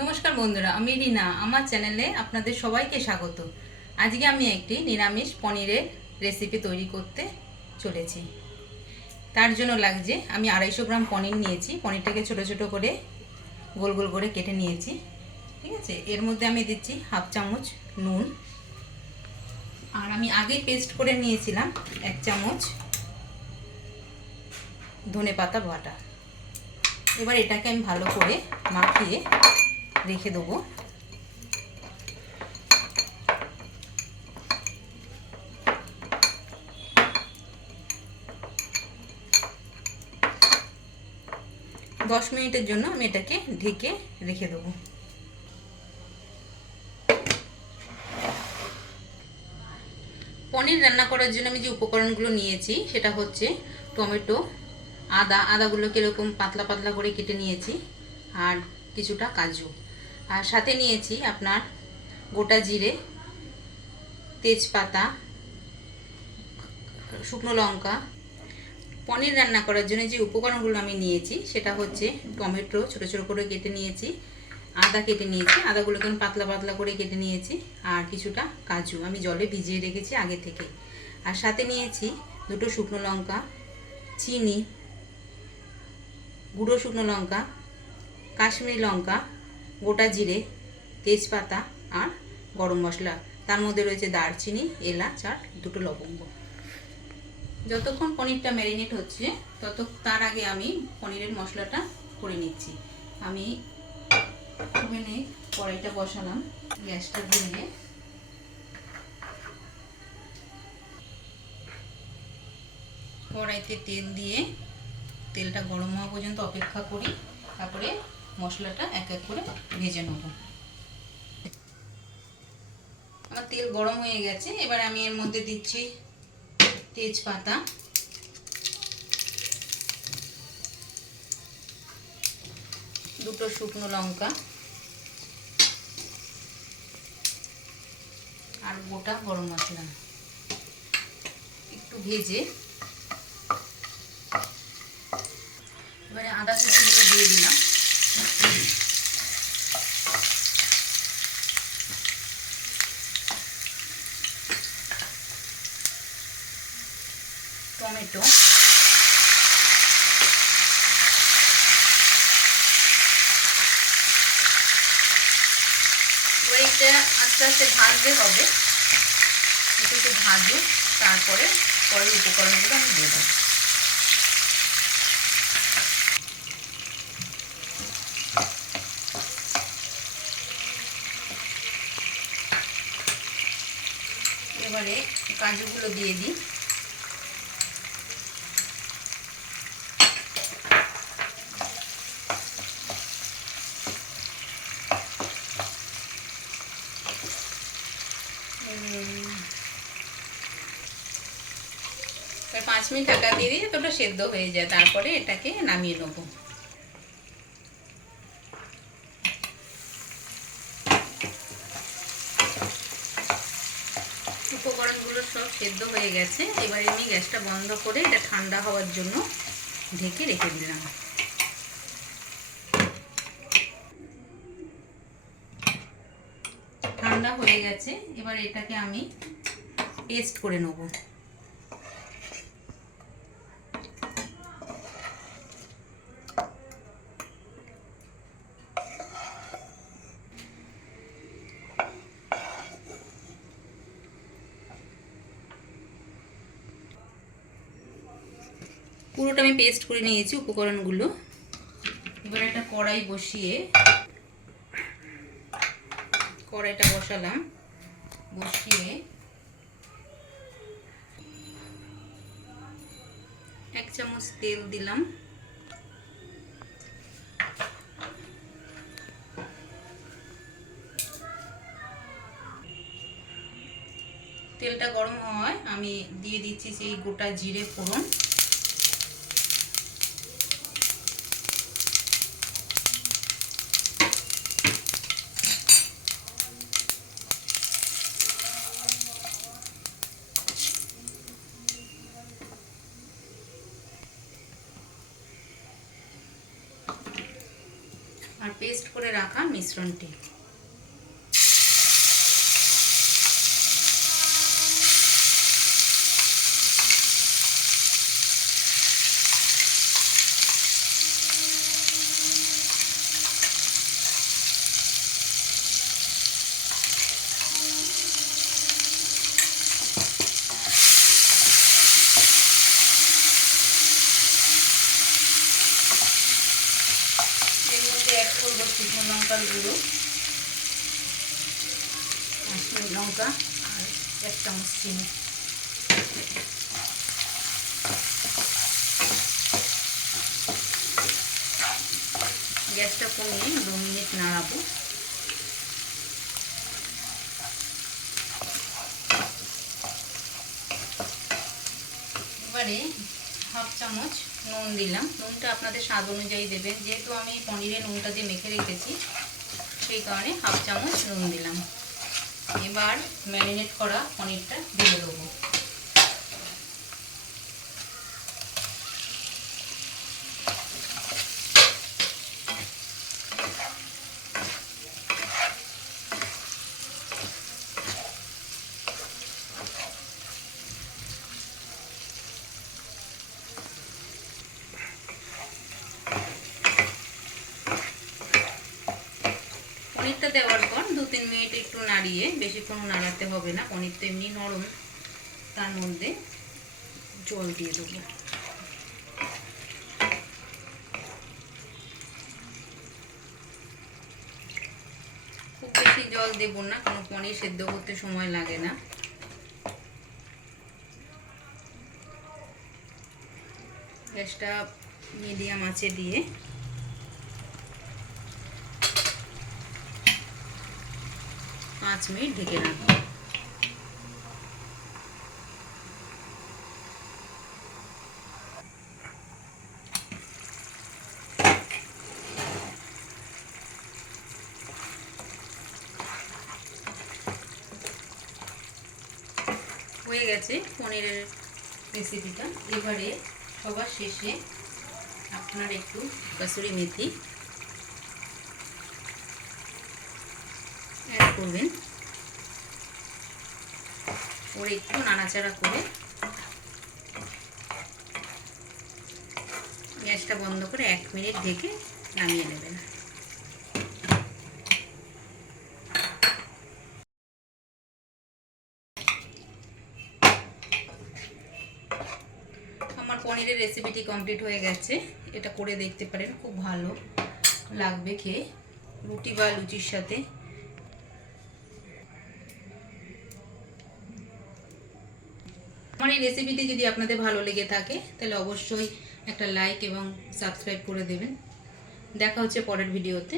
নমস্কার বন্ধুরা, আমি রিনা। আমার চ্যানেলে আপনাদের সবাইকে স্বাগত। আজকে আমি একটি নিরামিষ পনিরের রেসিপি তৈরি করতে চলেছি। তার জন্য লাগছে, আমি 250 গ্রাম পনির নিয়েছি। পনিরটাকে ছোট ছোট করে গোল গোল করে কেটে নিয়েছি। ঠিক আছে, এর মধ্যে আমি দিচ্ছি হাফ চামচ নুন, আর আমি আগেই পেস্ট করে নিয়েছিলাম 1 চামচ ধনেপাতা বাটা। এবার এটাকে আমি ভালো করে মাখিয়ে রেখে দেবো। দশ মিনিটের জন্য আমি এটাকে ঢেকে রেখে দেবো। পনির রান্না করার জন্য আমি যে উপকরণগুলো নিয়েছি সেটা হচ্ছে টমেটো, আদাগুলোকে এরকম পাতলা পাতলা করে কেটে নিয়েছি, আর কিছুটা কাজু, আর সাথে নিয়েছি আপনার গোটা জিরে, তেজপাতা, শুকনো লঙ্কা। পনির রান্না করার জন্য যে উপকরণগুলো আমি নিয়েছি সেটা হচ্ছে টমেটো ছোটো ছোটো করে কেটে নিয়েছি, আদা কেটে নিয়েছি, আদাগুলোকে আমি পাতলা পাতলা করে কেটে নিয়েছি, আর কিছুটা কাজু আমি জলে ভিজিয়ে রেখেছি আগে থেকে। আর সাথে নিয়েছি দুটো শুকনো লঙ্কা, চিনি, গুঁড়ো শুকনো লঙ্কা, কাশ্মীরি লঙ্কা, গোটা জিরে, তেজপাতা আর গরম মশলা। তার মধ্যে রয়েছে দারচিনি, এলাচ আর দুটো লবঙ্গ। যতক্ষণ পনিরটা ম্যারিনেট হচ্ছে তার আগে আমি পনিরের মশলাটা করে নিচ্ছি। আমি ওভেনে কড়াইটা বসালাম, গ্যাসটা ধরিয়ে কড়াইতে তেল দিয়ে তেলটা গরম হওয়া পর্যন্ত অপেক্ষা করি, তারপরে মশলাটা এক এক করে ভেজে নেব। আমার তেল গরম হয়ে গেছে, এবার আমি এর মধ্যে দিচ্ছি তেজপাতা, দুটো শুকনো লঙ্কা আর গোটা গরম মশলা একটু ভেজে এবারে আদা কুচিগুলো দিয়ে দিলাম। টমেটো, এটা আস্তে আস্তে ভাজতে হবে, একটু ভাজুক, তারপরে পরের উপকরণগুলো আমি দেব। এবারে কাজুগুলো দিয়ে দিই। তার 5 মিনিট ঢাকা দিয়ে দিই, যতটা সেদ্ধ হয়ে যায়, তারপরে এটাকে নামিয়ে নেব। উপকরণগুলো সব সেদ্ধ হয়ে গেছে, এবার আমি গ্যাসটা বন্ধ করে এটা ঠান্ডা হওয়ার জন্য ঢেকে রেখে দিলাম। ঠান্ডা হয়ে গেছে, এবার এটাকে আমি পেস্ট করে নেব। পুরোটা আমি পেস্ট করে নিয়েছি উপকরণগুলো। এবার একটা কড়াই বসিয়ে কড়াইটা বসালাম, বসিয়ে 1 চামচ তেল দিলাম। তেলটা গরম হওয়ায় আমি দিয়ে দিচ্ছি সেই গোটা জিরে ফোড়ন, আর পেস্ট করে রাখা মিশ্রণটি। অ্যাড করবো শুকনো লঙ্কার গুঁড়ো, কাশ্মীরি লঙ্কা আর 1 চামচ চিনি। গ্যাসটা কমিয়ে 2 মিনিট নাড়াবো। এবারে 1/2 চামচ নুন দিলাম। নুনটা আপনাদের স্বাদ অনুযায়ী দেবেন, যেহেতু আমি পনিরে নুনটা দিয়ে মেখে রেখেছি সেই কারণে 1/2 চামচ নুন দিলাম। এবার ম্যারিনেট করা পনিরটা দিয়ে দেবো। পনিরটা দেওয়ার পর 2-3 মিনিট একটু নাড়িয়ে, বেশিক্ষণ নাড়াতে হবে না, পনির তো এমনি নরম, তার মধ্যে জল দিয়ে দেবো। খুব বেশি জল দেব না, কারণ পনির সেদ্ধ করতে সময় লাগে না। গ্যাসটা মিডিয়াম আঁচে দিয়ে পাঁচ মিনিট ঢেকে রাখবো। হয়ে গেছে পনিরের রেসিপিটা। এবারে সবার শেষে আপনার একটু কাসুরি মেথি অ্যাড করবেন। ওর একটু নাড়াচাড়া করে গ্যাসটা বন্ধ করে 1 মিনিট ঢেকে নামিয়ে নেবেন। আমার পনিরের রেসিপিটি কমপ্লিট হয়ে গেছে। এটা করে দেখতে পারেন, খুব ভালো লাগবে খেয়ে, রুটি বা লুচির সাথে। আমার এই রেসিপিটি যদি আপনাদের ভালো লেগে থাকে তাহলে অবশ্যই একটা লাইক এবং সাবস্ক্রাইব করে দেবেন। দেখা হচ্ছে পরের ভিডিওতে।